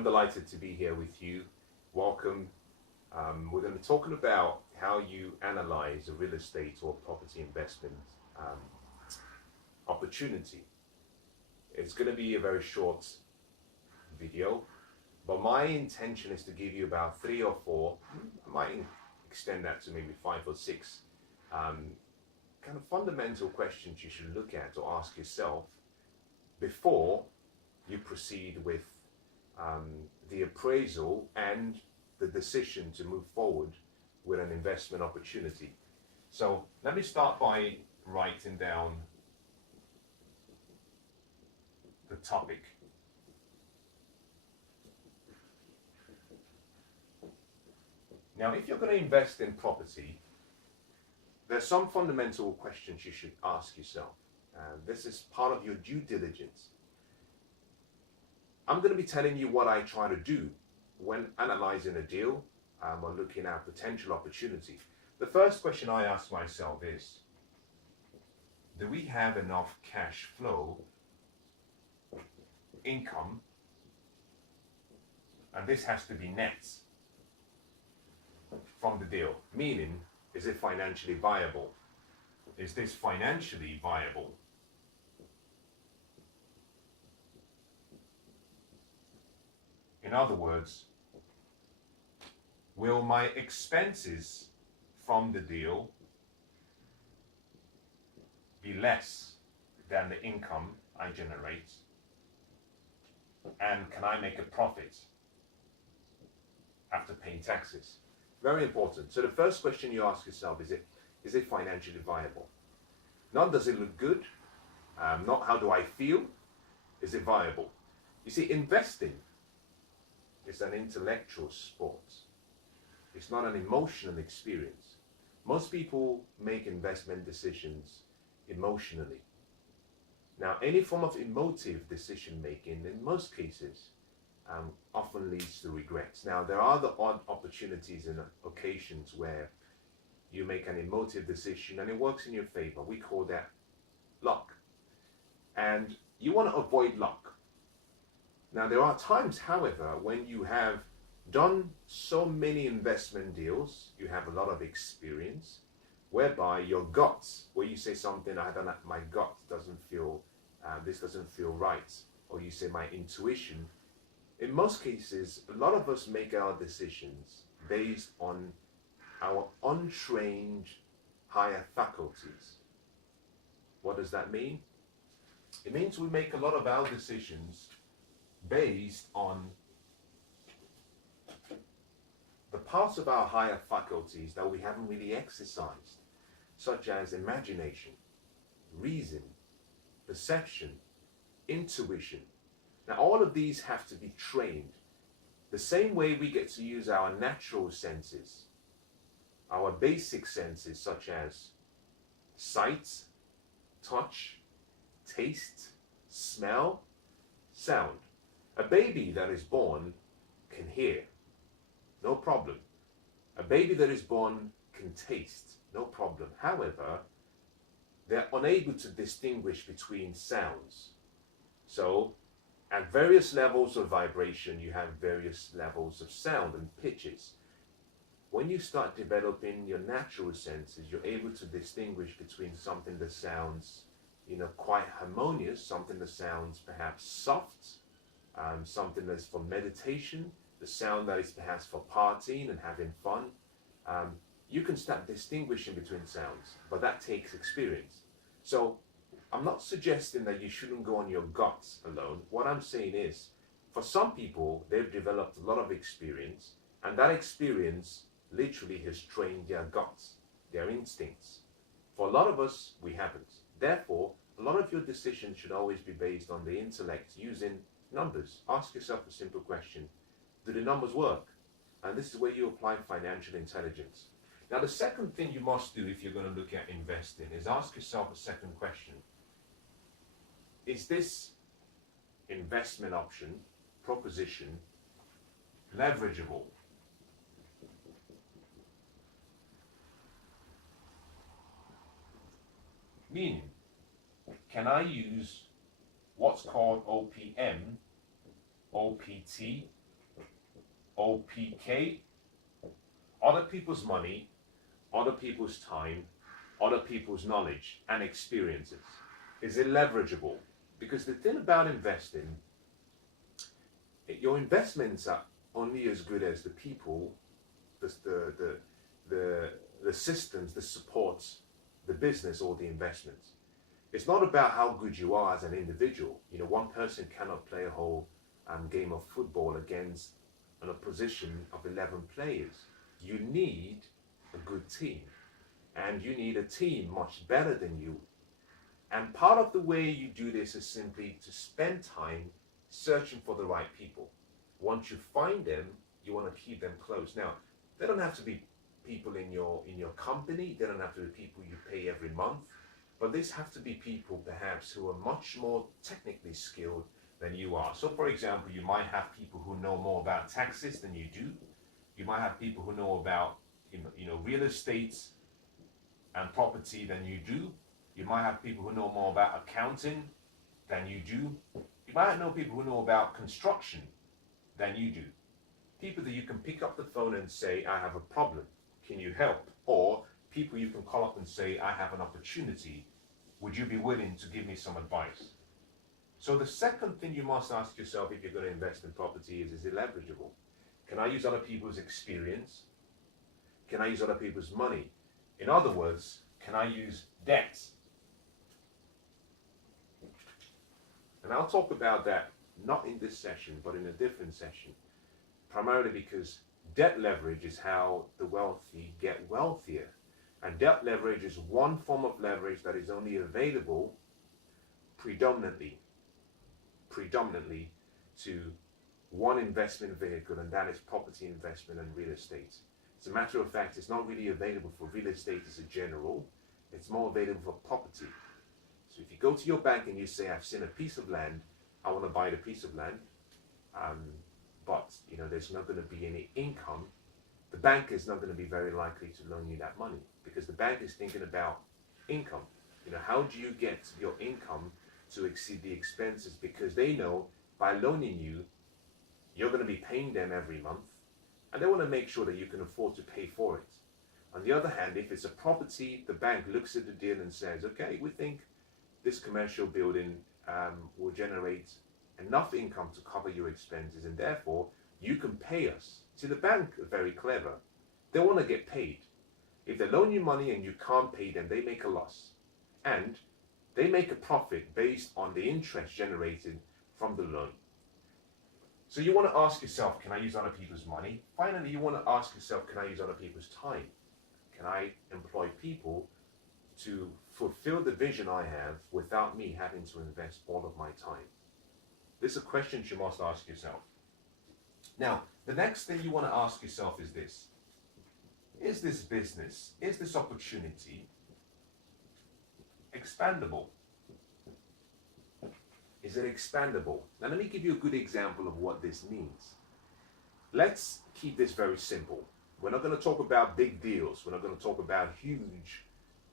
I'm delighted to be here with you. Welcome. We're going to be talking about how you analyze a real estate or property investment opportunity. It's going to be a very short video, but my intention is to give you about 3 or 4, I might extend that to maybe 5 or 6, kind of fundamental questions you should look at or ask yourself before you proceed with the appraisal and the decision to move forward with an investment opportunity. So let me start by writing down the topic. Now, if you're going to invest in property, there's some fundamental questions you should ask yourself. This is part of your due diligence. I'm going to be telling you what I try to do when analyzing a deal or looking at potential opportunity. The first question I ask myself is, do we have enough cash flow, income, and this has to be net from the deal, meaning, is it financially viable? Is this financially viable? In other words, will my expenses from the deal be less than the income I generate? And can I make a profit after paying taxes? Very important. So the first question you ask yourself is it financially viable? Not does it look good, not how do I feel, is it viable? You see, investing is an intellectual sport. It's not an emotional experience. Most people make investment decisions emotionally. Now, any form of emotive decision making, in most cases, often leads to regrets. Now, there are the odd opportunities and occasions where you make an emotive decision and it works in your favor. We call that luck. And you want to avoid luck. Now, there are times, however, when you have done so many investment deals, you have a lot of experience, whereby your guts, where you say something, my gut doesn't feel, this doesn't feel right, or you say my intuition. In most cases, a lot of us make our decisions based on our untrained higher faculties. What does that mean? It means we make a lot of our decisions based on the parts of our higher faculties that we haven't really exercised, such as imagination, reason, perception, intuition. Now, all of these have to be trained. The same way we get to use our natural senses, our basic senses such as sight, touch, taste, smell, sound. A baby that is born can hear, no problem. A baby that is born can taste, no problem. However, they're unable to distinguish between sounds. So, at various levels of vibration, you have various levels of sound and pitches. When you start developing your natural senses, you're able to distinguish between something that sounds, quite harmonious, something that sounds perhaps soft, something that's for meditation, the sound that is perhaps for partying and having fun. You can start distinguishing between sounds, but that takes experience. So I'm not suggesting that you shouldn't go on your guts alone. What I'm saying is, for some people, they've developed a lot of experience, and that experience literally has trained their guts, their instincts. For a lot of us, we haven't. Therefore, a lot of your decisions should always be based on the intellect using numbers. Ask yourself a simple question. Do the numbers work? And this is where you apply financial intelligence. Now, the second thing you must do if you're going to look at investing is ask yourself a second question. Is this investment option, proposition, leverageable? Meaning, can I use what's called OPM, OPT, OPK. Other people's money, other people's time, other people's knowledge and experiences. Is it leverageable? Because the thing about investing, your investments are only as good as the people, the systems, the supports, the business or the investments. It's not about how good you are as an individual. You know, one person cannot play a whole game of football against an opposition of 11 players. You need a good team, and you need a team much better than you. And part of the way you do this is simply to spend time searching for the right people. Once you find them, you want to keep them close. Now, they don't have to be people in your company. They don't have to be people you pay every month. But these have to be people perhaps who are much more technically skilled than you are. So for example, you might have people who know more about taxes than you do. You might have people who know about real estate and property than you do. You might have people who know more about accounting than you do. You might know people who know about construction than you do. People that you can pick up the phone and say, I have a problem, can you help? Or people you can call up and say, I have an opportunity, would you be willing to give me some advice? So the second thing you must ask yourself if you're going to invest in property is it leverageable? Can I use other people's experience? Can I use other people's money? In other words, can I use debt? And I'll talk about that not in this session, but in a different session, primarily because debt leverage is how the wealthy get wealthier. And debt leverage is one form of leverage that is only available predominantly to one investment vehicle, and that is property investment and real estate. As a matter of fact, it's not really available for real estate as a general. It's more available for property. So if you go to your bank and you say, I've seen a piece of land, I want to buy the piece of land, but there's not going to be any income, the bank is not going to be very likely to loan you that money, because the bank is thinking about income. How do you get your income to exceed the expenses? Because they know by loaning you, you're going to be paying them every month, and they want to make sure that you can afford to pay for it. On the other hand, if it's a property, the bank looks at the deal and says, okay, we think this commercial building will generate enough income to cover your expenses, and therefore you can pay us. See, the bank are very clever. They want to get paid. If they loan you money and you can't pay them, they make a loss. And they make a profit based on the interest generated from the loan. So you want to ask yourself, can I use other people's money? Finally, you want to ask yourself, can I use other people's time? Can I employ people to fulfill the vision I have without me having to invest all of my time? These are questions you must ask yourself. Now, the next thing you want to ask yourself is this. Is this business, is this opportunity expandable? Is it expandable? Now, let me give you a good example of what this means. Let's keep this very simple. We're not going to talk about big deals. We're not going to talk about huge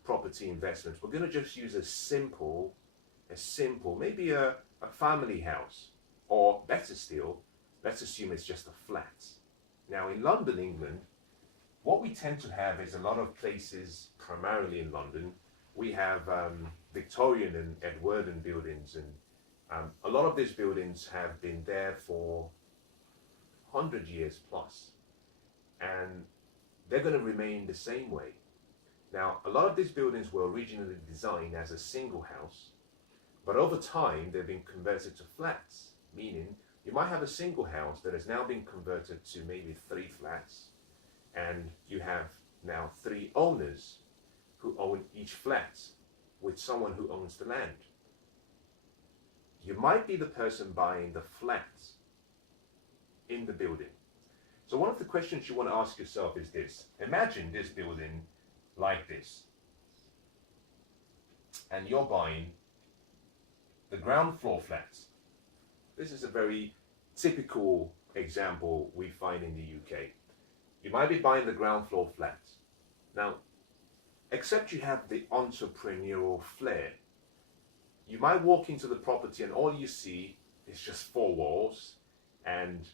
property investments. We're going to just use a simple, maybe a family house, or better still, let's assume it's just a flat. Now, in London, England, what we tend to have is a lot of places, primarily in London, we have Victorian and Edwardian buildings, and a lot of these buildings have been there for 100 years plus, and they're going to remain the same way. Now, a lot of these buildings were originally designed as a single house, but over time they've been converted to flats, meaning you might have a single house that has now been converted to maybe 3 flats, and you have now 3 owners who own each flat with someone who owns the land. You might be the person buying the flat in the building. So one of the questions you want to ask yourself is this. Imagine this building like this, and you're buying the ground floor flats. This is a very typical example we find in the UK. You might be buying the ground floor flat. Now, except you have the entrepreneurial flair, you might walk into the property and all you see is just 4 walls, and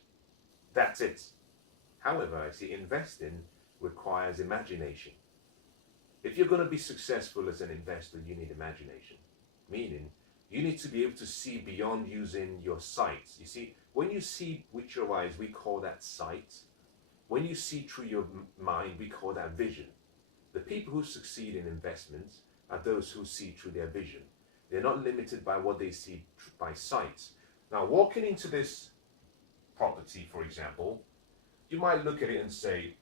that's it. However, I see investing requires imagination. If you're going to be successful as an investor, you need imagination. Meaning, you need to be able to see beyond using your sight. You see, when you see with your eyes, we call that sight. When you see through your mind, we call that vision. The people who succeed in investments are those who see through their vision. They're not limited by what they see by sight. Now, walking into this property, for example, you might look at it and say,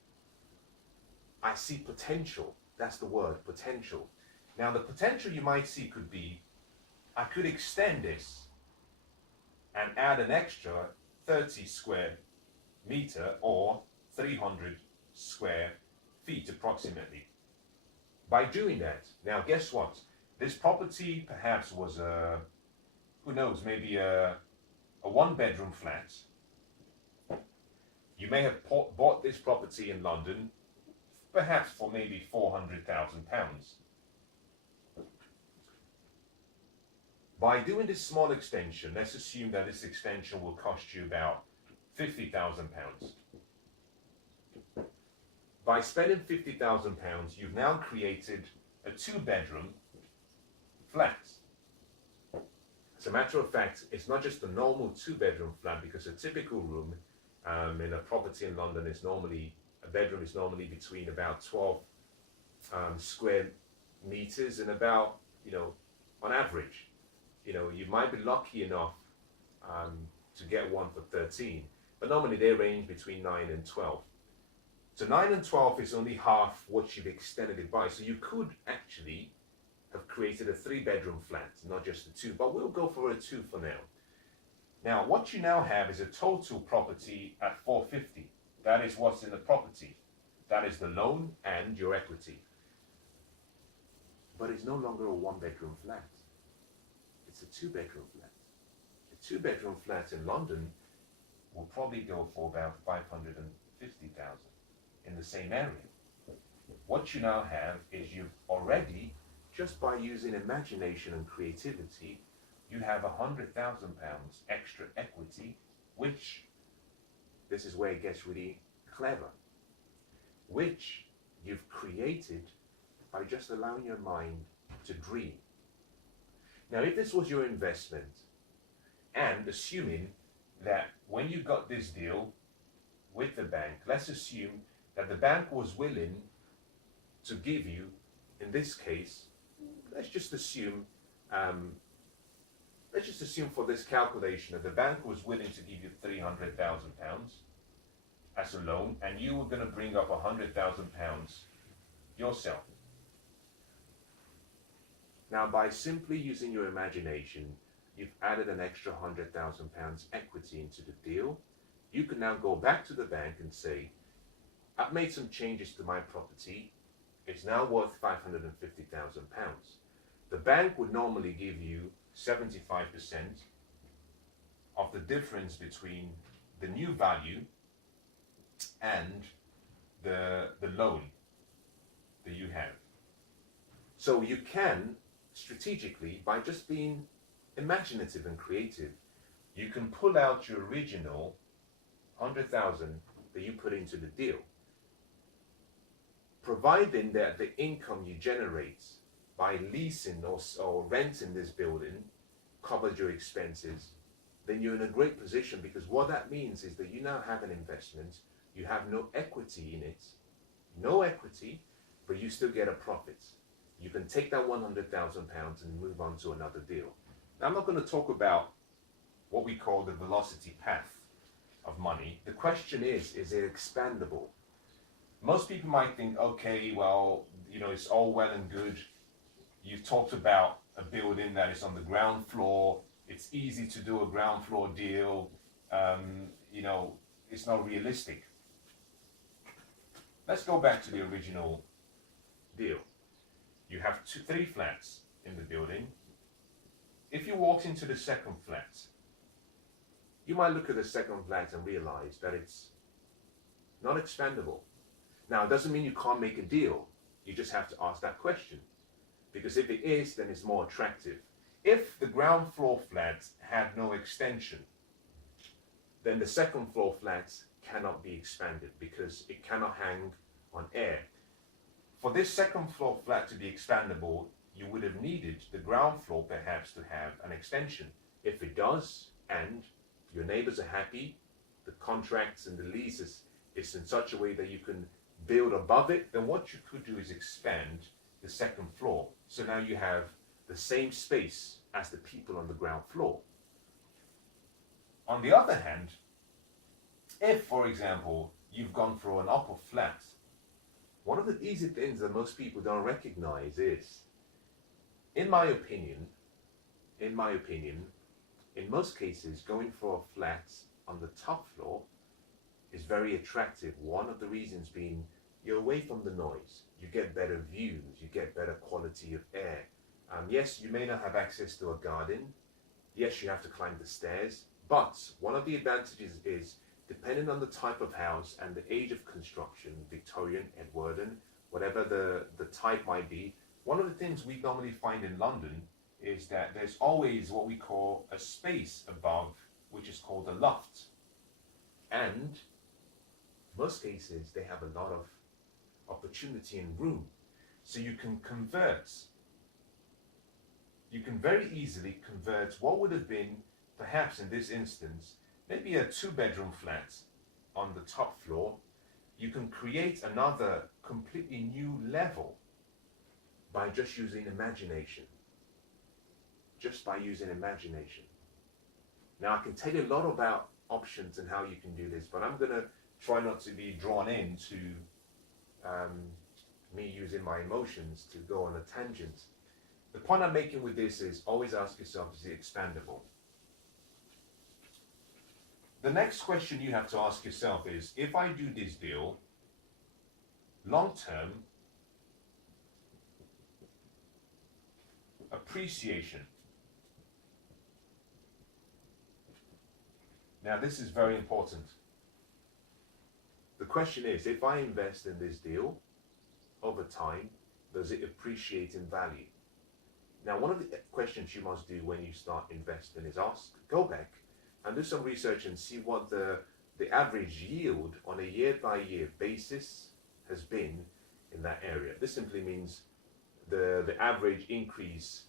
I see potential. That's the word, potential. Now, the potential you might see could be, I could extend this and add an extra 30 square meter or 300 square feet approximately. By doing that, now guess what? This property perhaps was who knows, maybe a one-bedroom flat. You may have bought this property in London, perhaps for maybe £400,000. By doing this small extension, let's assume that this extension will cost you about £50,000. By spending £50,000, you've now created a 2-bedroom flat. As a matter of fact, it's not just a normal 2-bedroom flat, because a typical room in a property in London is normally, a bedroom is normally between about 12 square meters and about, on average, you might be lucky enough to get one for 13, but normally they range between 9 and 12. So 9 and 12 is only half what you've extended it by. So you could actually have created a 3-bedroom flat, not just a 2, but we'll go for a 2 for now. Now, what you now have is a total property at 450. That is what's in the property. That is the loan and your equity. But it's no longer a 1-bedroom flat. It's a 2-bedroom flat. A 2-bedroom flat in London will probably go for about 550,000 in the same area. What you now have is you've already, just by using imagination and creativity, you have £100,000 extra equity, which, this is where it gets really clever, which you've created by just allowing your mind to dream. Now, if this was your investment, and assuming that when you got this deal with the bank, let's assume that the bank was willing to give you, in this case, let's just assume for this calculation that the bank was willing to give you £300,000 as a loan, and you were going to bring up £100,000 yourself. Now, by simply using your imagination, you've added an extra £100,000 equity into the deal. You can now go back to the bank and say, I've made some changes to my property. It's now worth £550,000. The bank would normally give you 75% of the difference between the new value and the loan that you have. So you can, strategically, by just being imaginative and creative, you can pull out your original 100,000 that you put into the deal. Providing that the income you generate by leasing or renting this building covers your expenses, then you're in a great position, because what that means is that you now have an investment, you have no equity in it, but you still get a profit. You can take that £100,000 and move on to another deal. Now, I'm not going to talk about what we call the velocity path of money. The question is it expandable? Most people might think, okay, well, it's all well and good. You've talked about a building that is on the ground floor. It's easy to do a ground floor deal. It's not realistic. Let's go back to the original deal. You have 3 flats in the building. If you walked into the second flat, you might look at the second flat and realize that it's not expandable. Now, it doesn't mean you can't make a deal. You just have to ask that question. Because if it is, then it's more attractive. If the ground floor flat had no extension, then the second floor flat cannot be expanded because it cannot hang on air. For this second floor flat to be expandable, you would have needed the ground floor perhaps to have an extension. If it does, and your neighbors are happy, the contracts and the leases is in such a way that you can build above it, then what you could do is expand the second floor. So now you have the same space as the people on the ground floor. On the other hand, if, for example, you've gone for an upper flat, one of the easy things that most people don't recognize is, in my opinion, in most cases, going for a flat on the top floor is very attractive. One of the reasons being you're away from the noise, you get better views, you get better quality of air. Yes, you may not have access to a garden. Yes, you have to climb the stairs. But one of the advantages is, depending on the type of house and the age of construction, Victorian, Edwardian, whatever the type might be, one of the things we normally find in London is that there's always what we call a space above, which is called a loft. And most cases, they have a lot of opportunity and room. So you can very easily convert what would have been, perhaps in this instance, maybe a 2-bedroom flat on the top floor. You can create another completely new level by just using imagination. Just by using imagination. Now, I can tell you a lot about options and how you can do this, but I'm going to try not to be drawn into me using my emotions to go on a tangent. The point I'm making with this is always ask yourself, is it expandable? The next question you have to ask yourself is, if I do this deal, long term, appreciation. Now, this is very important. The question is, if I invest in this deal, over time, does it appreciate in value? Now, one of the questions you must do when you start investing is go back and do some research and see what the average yield on a year-by-year basis has been in that area. This simply means the average increase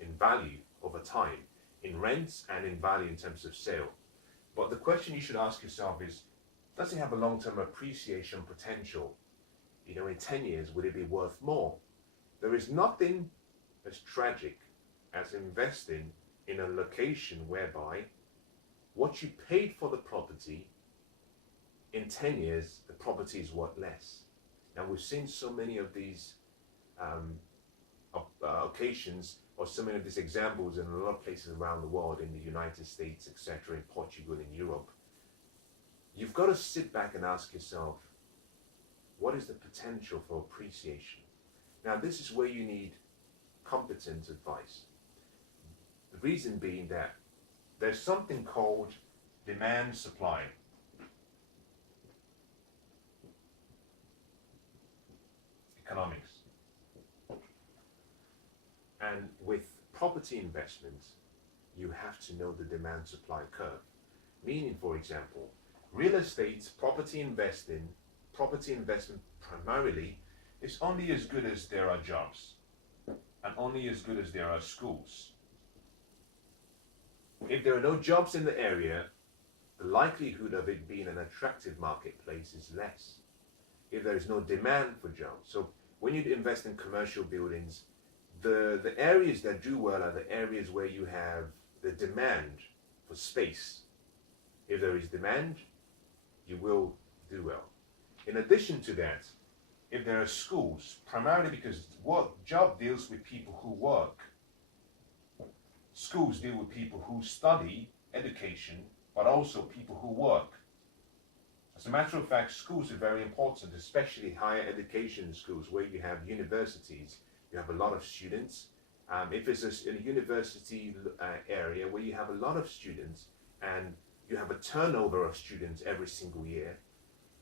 in value over time, in rents and in value in terms of sale. But the question you should ask yourself is, does it have a long-term appreciation potential? You know, in 10 years, would it be worth more? There is nothing as tragic as investing in a location whereby what you paid for the property, in 10 years, the property is worth less. Now, we've seen so many of these occasions, or so many of these examples in a lot of places around the world, in the United States, etc., in Portugal, in Europe. You've got to sit back and ask yourself, what is the potential for appreciation? Now, this is where you need competent advice. The reason being that there's something called demand supply. Economics. And with property investments, you have to know the demand supply curve. Meaning, for example, real estate, property investment primarily is only as good as there are jobs, and only as good as there are schools. If there are no jobs in the area, the likelihood of it being an attractive marketplace is less. If there is no demand for jobs. So when you invest in commercial buildings, the areas that do well are the areas where you have the demand for space. If there is demand, you will do well. In addition to that, if there are schools, primarily because job deals with people who work. Schools deal with people who study education, but also people who work. As a matter of fact, schools are very important, especially higher education schools where you have universities. You have a lot of students. If it's in a university area where you have a lot of students and you have a turnover of students every single year,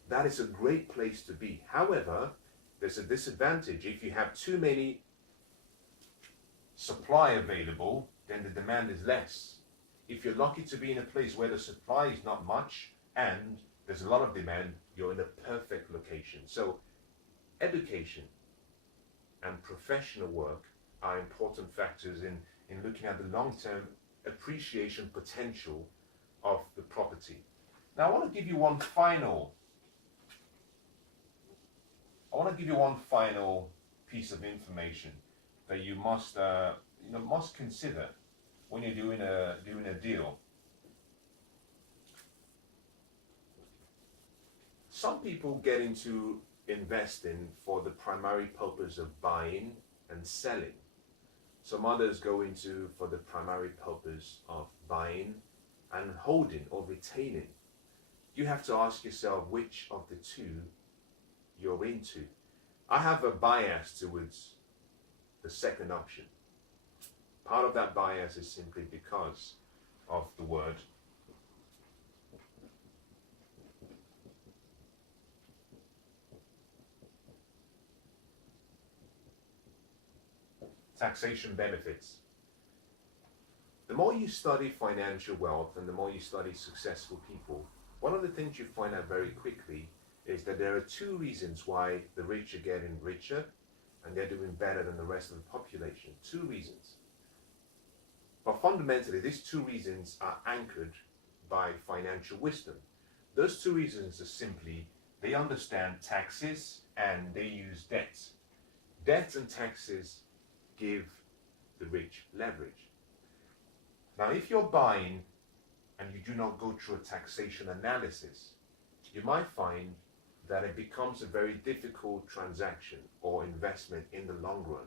that is a great place to be. However, there's a disadvantage. If you have too many supply available, then the demand is less. If you're lucky to be in a place where the supply is not much and there's a lot of demand, you're in the perfect location. So education and professional work are important factors in looking at the long-term appreciation potential of the property. Now, I want to give you one final piece of information that you must consider when you're doing a deal. Some people get into investing for the primary purpose of buying and selling. Some others go into for the primary purpose of buying and holding or retaining. You have to ask yourself which of the two you're into. I have a bias towards the second option. Part of that bias is simply because of the word taxation benefits. The more you study financial wealth and the more you study successful people, one of the things you find out very quickly is that there are two reasons why the rich are getting richer and they're doing better than the rest of the population. Two reasons. But fundamentally, these two reasons are anchored by financial wisdom. Those two reasons are simply they understand taxes and they use debts. Debts and taxes give the rich leverage. Now, if you're buying and you do not go through a taxation analysis, you might find that it becomes a very difficult transaction or investment in the long run.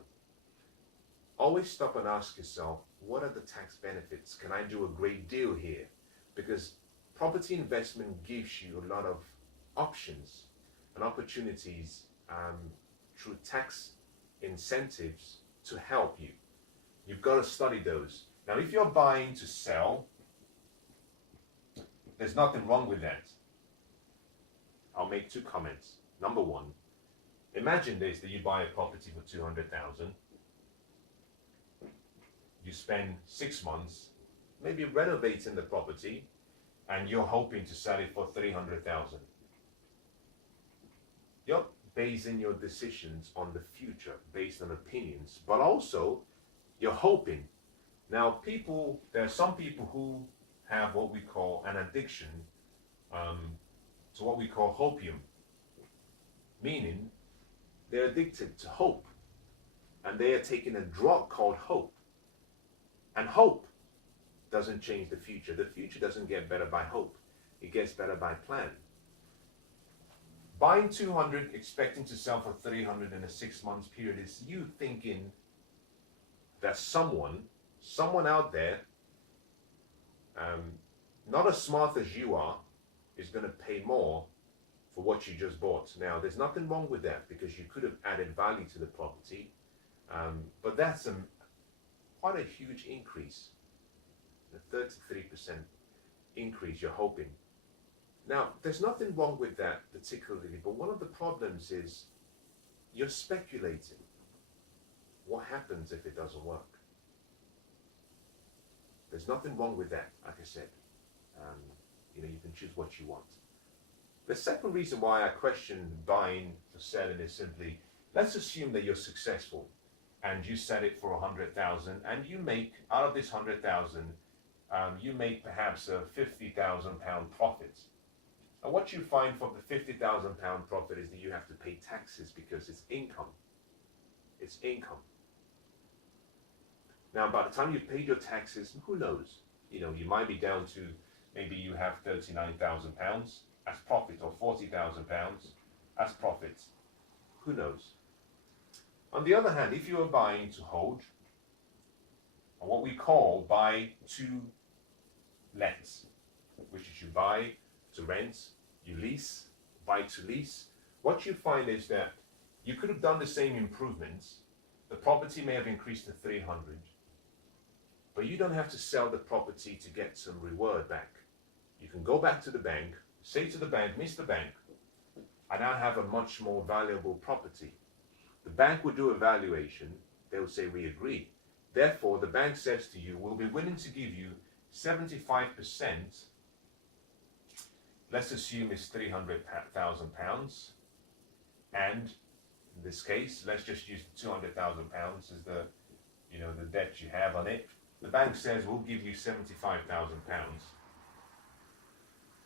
Always stop and ask yourself, what are the tax benefits? Can I do a great deal here? Because property investment gives you a lot of options and opportunities through tax incentives to help you. You've got to study those. Now, if you're buying to sell, there's nothing wrong with that. I'll make two comments. Number one, imagine this, that you buy a property for 200,000. You spend 6 months maybe renovating the property and you're hoping to sell it for 300,000. You're basing your decisions on the future based on opinions, but also you're hoping. Now, there are some people who have what we call an addiction to what we call hopium, meaning they're addicted to hope, and they are taking a drug called hope. And hope doesn't change the future. The future doesn't get better by hope. It gets better by plan. Buying 200, expecting to sell for 300 in a 6 months period is you thinking that someone out there, not as smart as you are, is going to pay more for what you just bought. Now, there's nothing wrong with that because you could have added value to the property, but that's quite a huge increase, a 33% increase you're hoping. Now, there's nothing wrong with that particularly, but one of the problems is you're speculating. What happens if it doesn't work? There's nothing wrong with that, like I said. You can choose what you want. The second reason why I question buying for selling is simply, let's assume that you're successful and you sell it for 100,000 and you make, out of this 100,000, you make perhaps a 50,000 pound profit. And what you find from the 50,000 pound profit is that you have to pay taxes because it's income. It's income. Now, by the time you've paid your taxes, who knows? You might be down to maybe you have 39,000 pounds as profit or 40,000 pounds as profit. Who knows? On the other hand, if you are buying to hold, or what we call buy to let, which is you buy to rent, you lease, buy to lease, what you find is that you could have done the same improvements. The property may have increased to 300, but you don't have to sell the property to get some reward back. You can go back to the bank, say to the bank, Mr. Bank, I now have a much more valuable property. The bank will do a valuation. They will say, we agree. Therefore, the bank says to you, we'll be willing to give you 75%, let's assume is £300,000, and in this case, let's just use the £200,000 as the, the debt you have on it. The bank says we'll give you £75,000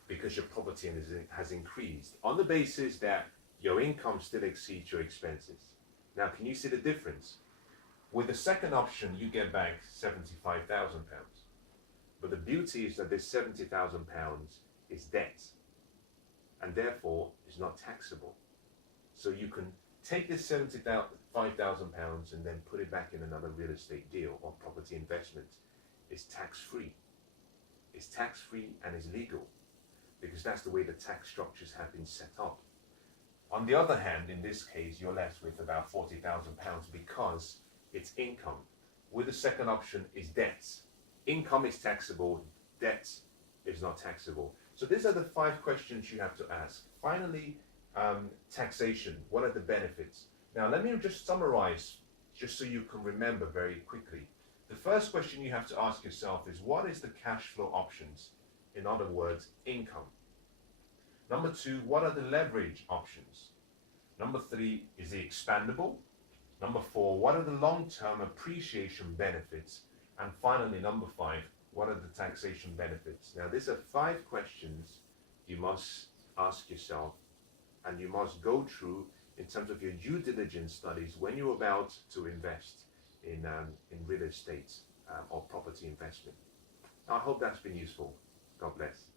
because your property has increased on the basis that your income still exceeds your expenses. Now, can you see the difference? With the second option, you get back £75,000. But the beauty is that this £70,000 is debt, and therefore is not taxable. So you can take this £75,000 and then put it back in another real estate deal or property investment. It's tax-free. It's tax-free and is legal, because that's the way the tax structures have been set up. On the other hand, in this case, you're left with about £40,000 because it's income. With the second option is debts. Income is taxable, debt is not taxable. So these are the 5 questions you have to ask. Finally, taxation. What are the benefits? Now, let me just summarize, just so you can remember very quickly. The first question you have to ask yourself is, what is the cash flow options? In other words, income. Number 2, what are the leverage options? Number 3, is it expandable? Number 4, what are the long-term appreciation benefits? And finally, number 5, what are the taxation benefits? Now, these are 5 questions you must ask yourself and you must go through in terms of your due diligence studies when you're about to invest in real estate or property investment. I hope that's been useful. God bless.